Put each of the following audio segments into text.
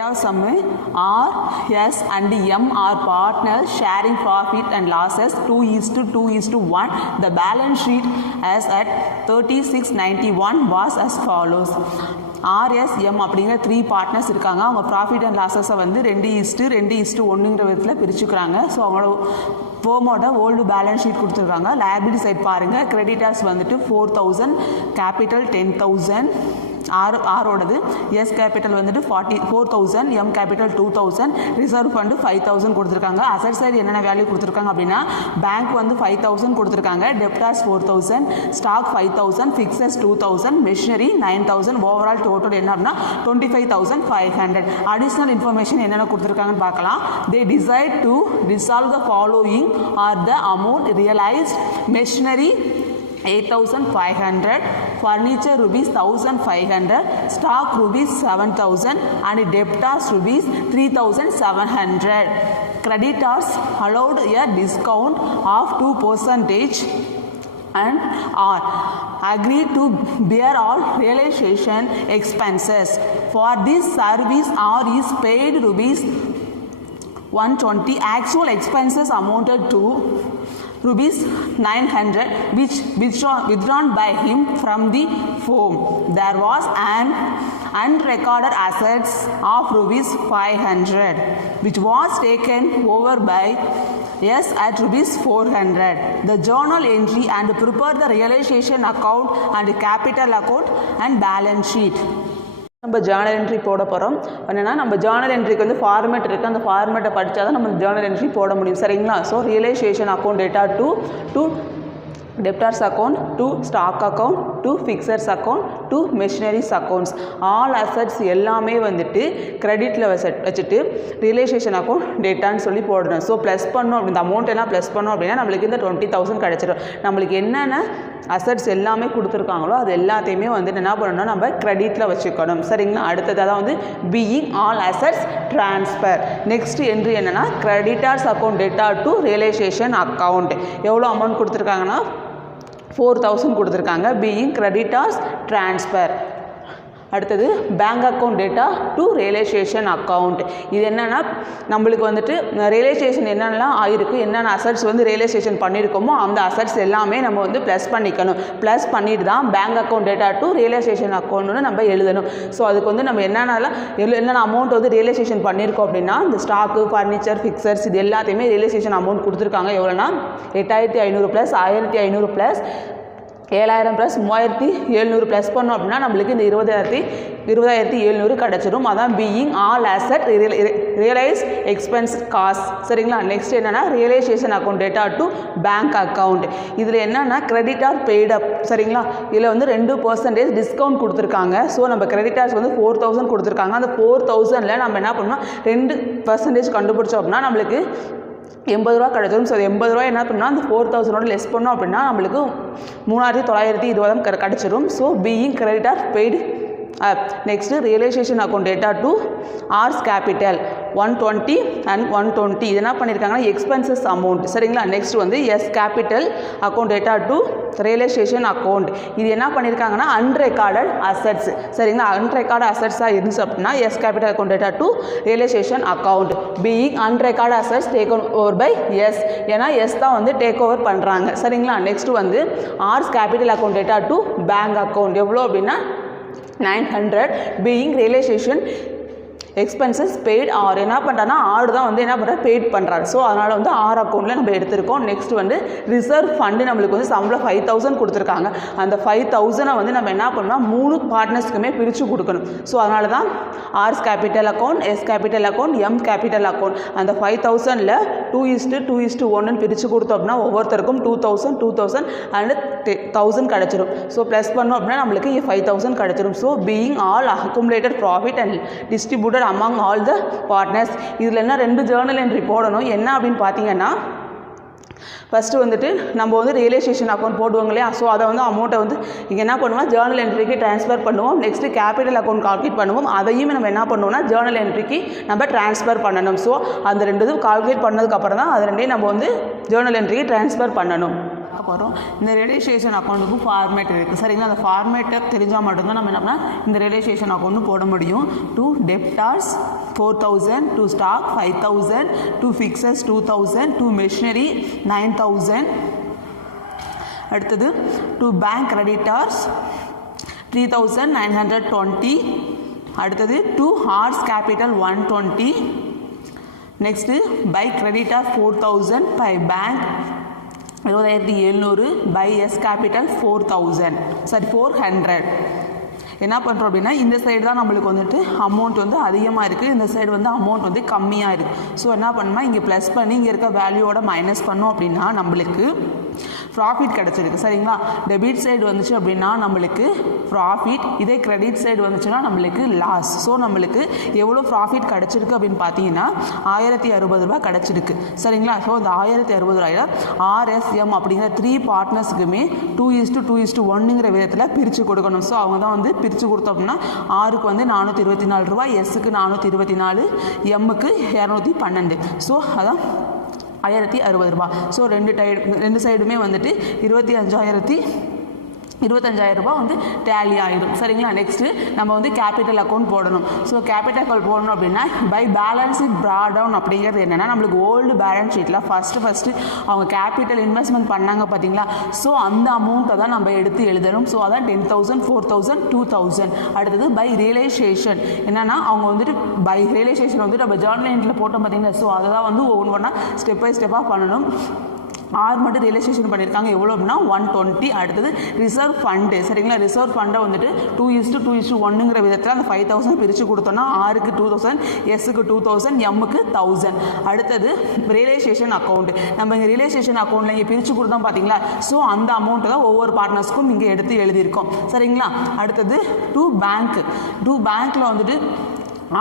Sum R, S and M are partners sharing profit and losses 2:2:1. The balance sheet as at 3691 was as follows. RSM அப்படிங்கிற 3 partners இருக்காங்க. அவங்க profit and லாஸஸை வந்து 2:2:1ங்கிற விதத்தில் பிரிச்சுக்கிறாங்க. So அவங்களோட ஃபோமோட old balance sheet கொடுத்துருக்காங்க. Liability side பாருங்கள். Creditors வந்துட்டு 4000, capital 10,000, ஆரோடது. S capital வந்துட்டு 4,000, எம் கேபிட்டல் 2,000, ரிசர்வ் ஃபண்டு 5,000 கொடுத்துருக்காங்க. அசட் சைடு என்னென்ன வேல்யூ கொடுத்துருக்காங்க அப்படின்னா பேங்க் வந்து 5,000 கொடுத்துருக்காங்க, debtors 4,000, stock 5,000, fixtures 2,000, machinery 9,000, overall total என்ன அப்படின்னா 25,500. அடிஷ்னல் இன்ஃபர்மேஷன் என்னென்ன கொடுத்துருக்காங்கன்னு பார்க்கலாம். They decide to dissolve the following are the amount realised. Machinery 8,500, furniture rupees 1,500, stock rupees 7,000 and debtors rupees 3,700. Creditors allowed a discount of 2% and are agreed to bear all realization expenses. For this service R is paid rupees 120. Actual expenses amounted to rupees 900 which withdrawn by him from the firm. There was an unrecorded assets of rupees 500 which was taken over by yes at rupees 400. The journal entry and prepare the realization account and capital account and balance sheet. நம்ம Journal entry போட போகிறோம். என்னென்னா நம்ம Journal என்ட்ரிக்கு வந்து format இருக்குது. அந்த ஃபார்மேட்டை படித்தா தான் நம்ம ஜேர்னல் என்ட்ரி போட முடியும். சரிங்களா? So realisation account data to debtors account, to stock account, to fixers account, to machineries accounts. all assets எல்லாமே வந்துட்டு கிரெடிட்டில் வச்சுட்டு ரியலைசேஷன் அக்கௌண்ட் டேட்டான்னு சொல்லி போடணும். ஸோ ப்ளஸ் பண்ணோம் அப்படி இந்த அமௌண்ட் எல்லாம் ப்ளஸ் பண்ணோம் அப்படின்னா நம்மளுக்கு இந்த 20,000 கிடச்சிடும். நம்மளுக்கு என்னென்ன அசட்ஸ் எல்லாமே கொடுத்துருக்காங்களோ அது எல்லாத்தையுமே வந்துட்டு என்ன பண்ணணும்னா நம்ம கிரெடிட்டில் வச்சுக்கணும். சரிங்களா? அடுத்ததாக தான் வந்து being all assets transfer. Next entry என்னென்னா creditors account data to realisation account. எவ்வளோ அமௌண்ட் கொடுத்துருக்காங்கன்னா 4,000 கொடுத்துருக்காங்க. Being creditors transfer. அடுத்தது bank account data to realisation account. இது என்னென்னா நம்மளுக்கு வந்துட்டு ரியலைசேஷன் என்னென்னலாம் ஆகிருக்கு, என்னென்ன அசட்ஸ் வந்து ரியலைசேஷன் பண்ணியிருக்கோமோ அந்த அசட்ஸ் எல்லாமே நம்ம வந்து ப்ளஸ் பண்ணிக்கணும். ப்ளஸ் பண்ணிட்டு தான் bank account data to realisation அக்கௌண்ட்னு நம்ம எழுதணும். ஸோ அதுக்கு வந்து நம்ம என்னென்ன அமௌண்ட் வந்து ரியலைசேஷன் பண்ணியிருக்கோம் அப்படின்னா இந்த ஸ்டாக்கு, ஃபர்னிச்சர், ஃபிக்சர்ஸ் இது எல்லாத்தையுமே ரியலைசேஷன் அமௌண்ட் கொடுத்துருக்காங்க. எவ்வளோனா 8,500 ப்ளஸ் 1,500 ப்ளஸ் 7,000 ப்ளஸ் 3,700 ப்ளஸ் பண்ணோம் அப்படின்னா நம்மளுக்கு இந்த 20,700 கிடச்சிடும். அதான் being all asset realise expense cost. சரிங்களா? நெக்ஸ்ட் என்னென்னா realisation account data to bank account. இதில் என்னென்னா கிரெடிட்டார் பெய்ட் அப். சரிங்களா? இதில் வந்து 2% டிஸ்கவுண்ட் கொடுத்துருக்காங்க. ஸோ நம்ம கிரெடிட்டார்ஸ் வந்து 4,000 கொடுத்துருக்காங்க. அந்த 4,000ல் நம்ம என்ன பண்ணோம் 2% கண்டுபிடிச்சோம் அப்படின்னா நம்மளுக்கு 80 ரூபா கிடச்சிடும். ஸோ 80 ரூபா என்ன பண்ணால் அந்த 4,000 லெஸ் பண்ணோம் அப்படின்னா நம்மளுக்கு 3,920 கிடச்சிடும். So being creditor paid up. Next realisation account data to R's capital 120 and 120 இது என்ன பண்ணியிருக்காங்கன்னா எக்ஸ்பென்சஸ் அமௌண்ட். சரிங்களா? நெக்ஸ்ட் வந்து S capital account data to realisation account. இது என்ன பண்ணியிருக்காங்கன்னா அன்ரெக்கார்டட் அசட்ஸ். சரிங்களா? அன்ரெக்கார்டு அசட்ஸாக இருந்துச்சு அப்படின்னா S capital account data to realisation account. Being unrecorded assets take over by S. ஏன்னா எஸ் தான் வந்து டேக் ஓவர் பண்ணுறாங்க. சரிங்களா? நெக்ஸ்ட் வந்து R's capital account data to bank account. எவ்வளோ அப்படின்னா 900 being realisation expenses paid R. என்ன பண்ணுறாங்கன்னா ஆடு தான் வந்து என்ன பண்ணுறா பெய்ட் பண்ணுறாரு. ஸோ அதனால் வந்து ஆர் அக்கௌண்ட்டில் நம்ம எடுத்திருக்கோம். நெக்ஸ்ட் வந்து ரிசர்வ் ஃபண்டு நம்மளுக்கு வந்து சம்பளம் 5,000 கொடுத்துருக்காங்க. அந்த 5,000 வந்து நம்ம என்ன பண்ணோம் 3 பார்ட்னர்ஸ்க்குமே பிரித்து கொடுக்கணும். ஸோ அதனால தான் R's capital account, S capital account, M capital account. அந்த 5,000ல் 2:1 பிரித்து கொடுத்தோம் அப்படின்னா ஒவ்வொருத்தருக்கும் 2,000 அண்ட் 1,000 கிடச்சிடும். ஸோ ப்ளஸ் பண்ணோம் அப்படின்னா நம்மளுக்கு 5,000 கிடச்சிடும். So being all accumulated profit and distributed among all the partners. இதில் என்ன 2 ஜேர்னல் என்ட்ரி போடணும். என்ன அப்படின்னு பார்த்தீங்கன்னா ஃபஸ்ட்டு வந்துட்டு நம்ம வந்து ரியலைசேஷன் அக்கௌண்ட் போடுவோம் இல்லையா? ஸோ அதை வந்து அமௌண்ட்டை வந்து இங்கே என்ன பண்ணுவோம் ஜேர்னல் என்ட்ரிக்கு ட்ரான்ஸ்ஃபர் பண்ணுவோம். நெக்ஸ்ட்டு கேபிட்டல் அக்கௌண்ட் கால்குலேட் பண்ணுவோம். அதையும் நம்ம என்ன பண்ணுவோம்னா ஜேர்னல் என்ட்ரிக்கு நம்ம ட்ரான்ஸ்ஃபர் பண்ணணும். ஸோ அந்த 2 இதுவும் கால்குலேட் பண்ணதுக்கப்புறம் தான் அது 2 நம்ம வந்து ஜேர்னல் என்ட்ரிக்கு ட்ரான்ஸ்ஃபர் பண்ணணும். பார்க்க போகிறோம். இந்த ரியலைசேஷன் அக்கௌண்ட்டுக்கும் ஃபார்மேட் இருக்குது சரிங்களா. அந்த ஃபார்மேட்டை தெரிஞ்சால் மட்டும்தான் நம்ம என்ன பண்ணால் இந்த ரியலைசேஷன் அக்கௌண்ட்டு போட முடியும். To debtors 4000, to stock 5000, to fixtures 2000, to machinery 9000. அடுத்தது டு பேங்க் கிரெடிட்டார்ஸ் 3920. அடுத்தது to R's capital 120. Next by creditor 4000 by bank 20700 by S capital 400. என்ன பண்ணுறோம் அப்படின்னா இந்த சைடு தான் நம்மளுக்கு வந்துட்டு அமௌண்ட் வந்து அதிகமாக இருக்குது, இந்த சைடு வந்து அமௌண்ட் வந்து கம்மியாக இருக்குது. ஸோ என்ன பண்ணணும்னா இங்கே ப்ளஸ் பண்ணி இங்கே இருக்க வேல்யூவோட மைனஸ் பண்ணோம் அப்படின்னா நம்மளுக்கு ப்ராஃபிட் கிடச்சிருக்கு சரிங்களா. டெபிட் சைடு வந்துச்சு அப்படின்னா நம்மளுக்கு ப்ராஃபிட், இதே கிரெடிட் சைடு வந்துச்சுன்னா நம்மளுக்கு லாஸ். ஸோ நம்மளுக்கு எவ்வளோ ப்ராஃபிட் கிடச்சிருக்கு அப்படின்னு பார்த்தீங்கன்னா 1060 ரூபாய் கிடச்சிருக்கு சரிங்களா. ஸோ இந்த 1060 ரூபாயில் ஆர்எஸ்எம் அப்படிங்கிற 3 பார்ட்னர்ஸுக்குமே 2:2:1ங்கிற விதத்தில் பிரித்து கொடுக்கணும். ஸோ அவங்க தான் வந்து பிரித்து கொடுத்தோம் அப்படின்னா ஆருக்கு வந்து 424 ரூபாய், எஸ்ஸுக்கு 424, எம்முக்கு 212. ஸோ அதான் 1060 ரூபாய். ஸோ ரெண்டு சைடுமே வந்துட்டு 25,000 ரூபாய் வந்து டேலி ஆகிடும் சரிங்களா. நெக்ஸ்ட்டு நம்ம வந்து கேபிட்டல் அக்கௌண்ட் போடணும். ஸோ கேபிட்டல் அக்கௌண்ட் போடணும் அப்படின்னா by balance sheet brought down அப்படிங்கிறது என்னென்னா நம்மளுக்கு ஓல்டு பேலன்ஸ் ஷீட்டில் ஃபஸ்ட்டு அவங்க கேபிட்டல் இன்வெஸ்ட்மெண்ட் பண்ணாங்க பார்த்தீங்களா. ஸோ அந்த அமௌண்ட்டை தான் நம்ம எடுத்து எழுதணும். ஸோ அதான் 10,000, 4,000, 2,000. அடுத்தது பை ரியலைசேஷன் என்னென்னா அவங்க வந்துட்டு பை ரியலைசேஷன் வந்துட்டு நம்ம ஜேர்னல் போட்டோம் பார்த்தீங்களா. ஸோ அதை தான் வந்து ஒவ்வொன்றா ஸ்டெப் பை ஸ்டெப்பாக பண்ணணும். ஆர் மட்டும் ரியலைசேஷன் பண்ணியிருக்காங்க எவ்வளோ அப்படின்னா 120. அடுத்தது ரிசர்வ் ஃபண்டு சரிங்களா. ரிசர்வ் ஃபண்டை வந்துட்டு 2:2:1ங்கிற விதத்தில் அந்த 5000 பிரித்து கொடுத்தோன்னா ஆருக்கு 2000, எஸ்ஸுக்கு 2000, எம்முக்கு 1000. அடுத்தது ரியலைசேஷன் அக்கௌண்ட் நம்ம இங்கே ரியலைசேஷன் அக்கௌண்ட்டில் இங்கே பிரித்து கொடுத்தோம் பார்த்தீங்களா. ஸோ அந்த அமௌண்ட்டை தான் ஒவ்வொரு பார்ட்னர்ஸ்க்கும் இங்கே எடுத்து எழுதியிருக்கோம் சரிங்களா. அடுத்தது டு பேங்க்கில் வந்துட்டு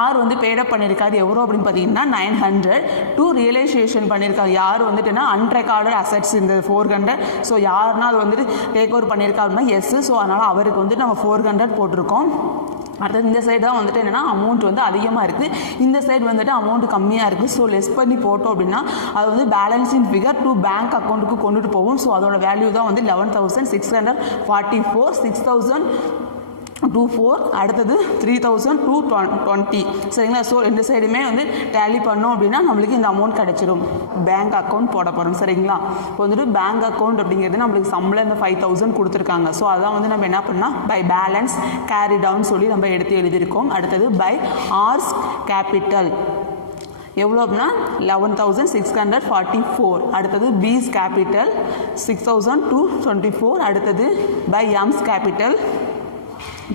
ஆர் வந்து பேடப் பண்ணியிருக்காரு எவ்வளோ அப்படின்னு பார்த்தீங்கன்னா 900. டு ரியலைசேஷன் பண்ணியிருக்காரு யார் வந்துட்டுன்னா அன்ரெக்கார்டட் அசட்ஸ் இந்த 400. ஸோ யாருன்னா அது வந்துட்டு டேக் ஓவர் பண்ணியிருக்காருன்னா எஸ். ஸோ அதனால் அவருக்கு வந்துட்டு நம்ம 400 போட்டிருக்கோம். அடுத்தது இந்த சைடு தான் வந்துட்டு என்னென்னா அமௌண்ட் வந்து அதிகமாக இருக்குது, இந்த சைடு வந்துட்டு அமௌண்ட் கம்மியாக இருக்குது. ஸோ லெஸ் பண்ணி போட்டோம் அப்படின்னா அது வந்து பேலன்ஸின் ஃபிகர் டு பேங்க் அக்கௌண்ட்டுக்கு கொண்டுட்டு போகும். ஸோ அதோட வேல்யூ தான் வந்து 11,644, 6,024. அடுத்தது 3,220 சரிங்களா. ஸோ ரெண்டு சைடுமே வந்து டேலி பண்ணோம் அப்படின்னா நம்மளுக்கு இந்த அமௌண்ட் கிடச்சிடும். பேங்க் அக்கௌண்ட் போட போகிறோம் சரிங்களா. இப்போ வந்துட்டு பேங்க் அக்கௌண்ட் அப்படிங்கிறது நம்மளுக்கு சம்பளம் இந்த 5,000 கொடுத்துருக்காங்க. ஸோ அதான் வந்து நம்ம என்ன பண்ணால் பை பேலன்ஸ் கேரி டவுன் சொல்லி நம்ம எடுத்து எழுதியிருக்கோம். அடுத்தது பை ஆர்ஸ் கேபிட்டல் எவ்வளோ அப்படின்னா 11,644. அடுத்தது பீஸ் கேபிட்டல் 6,224. அடுத்தது பை எம்ஸ் கேபிட்டல்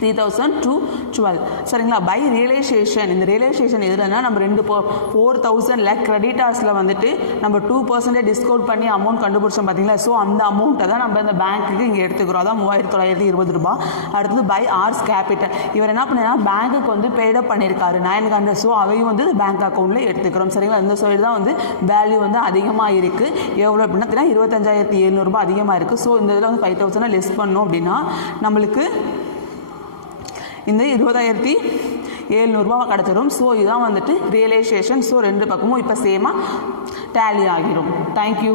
3,212 சரிங்களா. பை ரியலைசேஷன் இந்த ரியலைசேஷன் எதுலன்னா நம்ம 4,000 கிரெடிட்டார்ஸில் வந்துட்டு நம்ம 2% டிஸ்கவுண்ட் பண்ணி அமௌண்ட் கண்டுபிடிச்சோம் பார்த்தீங்களா. ஸோ அந்த அமௌண்ட்டை தான் நம்ம இந்த பேங்க்குக்கு இங்கே எடுத்துக்கிறோம். அதான் 3,920 ரூபாய். அடுத்தது பை ஆர்ஸ் கேபிட்டல் இவர் என்ன பண்ணா பேங்க்குக்கு வந்து பேடப் பண்ணியிருக்காரு 900. ஸோ அவையும் வந்து பேங்க் அக்கௌண்ட்டில் எடுத்துக்கிறோம் சரிங்களா. இந்த சைடு தான் வந்து வேல்யூ வந்து அதிகமாக இருக்குது. எவ்வளோ அப்படின்னா 25,700 ரூபாய் அதிகமாக இருக்குது. ஸோ இந்த இதில் வந்து 5,000 லெஸ் பண்ணோம் அப்படின்னா நம்மளுக்கு இந்த 20,700 ரூபாய் கிடச்சிரும். ஸோ இதுதான் வந்துட்டு ரியலைசேஷன். ஸோ ரெண்டு பக்கமும் இப்போ சேமாக டேலி ஆகிரும். தேங்க்யூ.